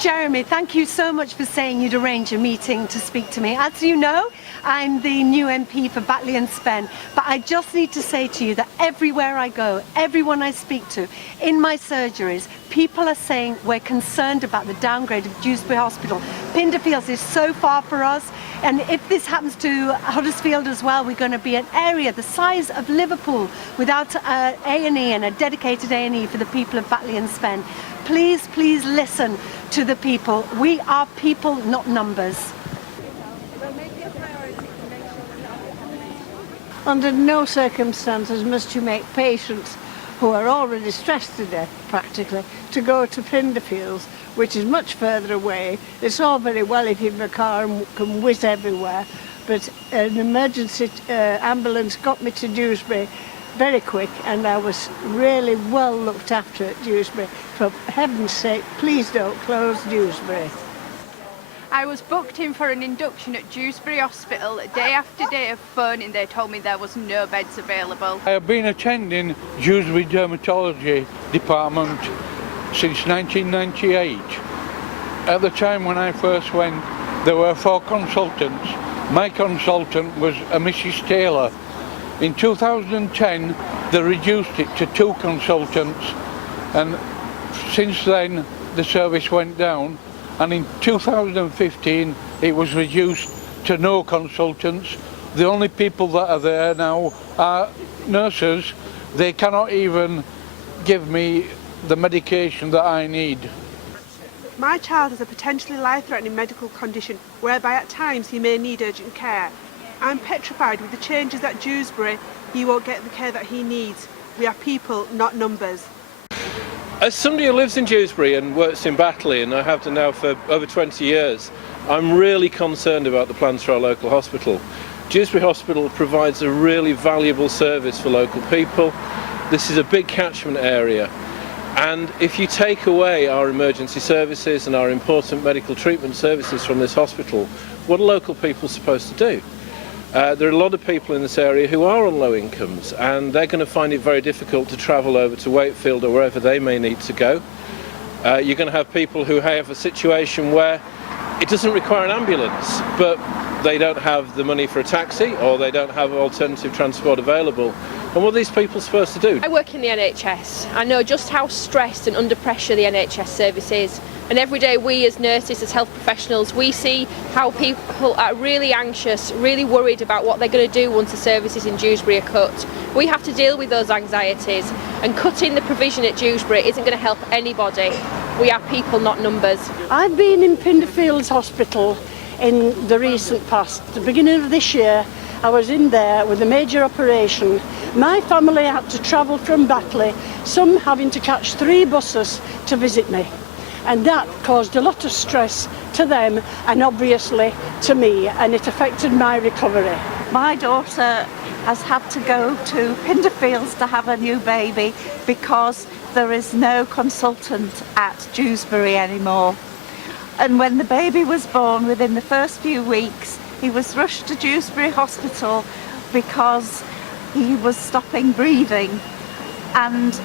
Jeremy, thank you so much for saying you'd arrange a meeting to speak to me. As you know, I'm the new MP for Batley and Spen, but I just need to say to you that everywhere I go, everyone I speak to, in my surgeries, people are saying we're concerned about the downgrade of Dewsbury Hospital. Pinderfields is so far for us, and if this happens to Huddersfield as well, we're going to be an area the size of Liverpool without A&E and a dedicated A&E for the people of Batley and Spen. Please, please listen to the people. We are people, not numbers. Under no circumstances must you make patients who are already stressed to death, practically, to go to Pinderfields, which is much further away. It's all very well if you've a car and can whiz everywhere, but an emergency ambulance got me to Dewsbury very quick, and I was really well looked after at Dewsbury. For heaven's sake, please don't close Dewsbury. I was booked in for an induction at Dewsbury Hospital. Day after day of phoning, they told me there was no beds available. I have been attending Dewsbury Dermatology Department since 1998. At the time when I first went, there were 4 consultants. My consultant was a Mrs. Taylor. In 2010, they reduced it to 2 consultants, and since then the service went down, and in 2015 it was reduced to no consultants. The only people that are there now are nurses. They cannot even give me the medication that I need. My child has a potentially life-threatening medical condition whereby at times he may need urgent care. I'm petrified with the changes at Dewsbury. He won't get the care that he needs. We are people, not numbers. As somebody who lives in Dewsbury and works in Batley, and I have done now for over 20 years, I'm really concerned about the plans for our local hospital. Dewsbury Hospital provides a really valuable service for local people. This is a big catchment area, and if you take away our emergency services and our important medical treatment services from this hospital, what are local people supposed to do? There are a lot of people in this area who are on low incomes, and they're going to find it very difficult to travel over to Wakefield or wherever they may need to go. You're going to have people who have a situation where it doesn't require an ambulance, but they don't have the money for a taxi, or they don't have alternative transport available. And what are these people supposed to do? I work in the NHS. I know just how stressed and under pressure the NHS service is. And every day we as nurses, as health professionals, we see how people are really anxious, really worried about what they're going to do once the services in Dewsbury are cut. We have to deal with those anxieties, and cutting the provision at Dewsbury isn't going to help anybody. We are people, not numbers. I've been in Pinderfields Hospital in the recent past. At the beginning of this year, I was in there with a major operation. My family had to travel from Batley, some having to catch 3 buses to visit me. And that caused a lot of stress to them and obviously to me, and it affected my recovery. My daughter has had to go to Pinderfields to have a new baby because there is no consultant at Dewsbury anymore. And when the baby was born, within the first few weeks, he was rushed to Dewsbury Hospital because he was stopping breathing. And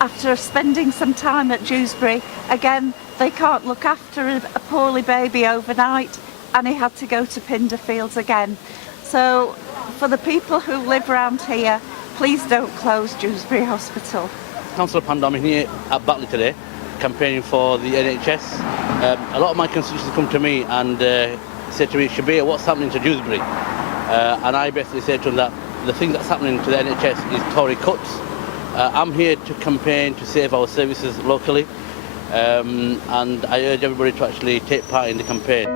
after spending some time at Dewsbury, again, they can't look after a poorly baby overnight, and he had to go to Pinderfields again. So for the people who live around here, please don't close Dewsbury Hospital. Councillor Pandam here at Batley today, campaigning for the NHS. A lot of my constituents come to me and say to me, Shabir, what's happening to Dewsbury? And I basically say to them that the thing that's happening to the NHS is Tory cuts. I'm here to campaign to save our services locally, and I urge everybody to actually take part in the campaign.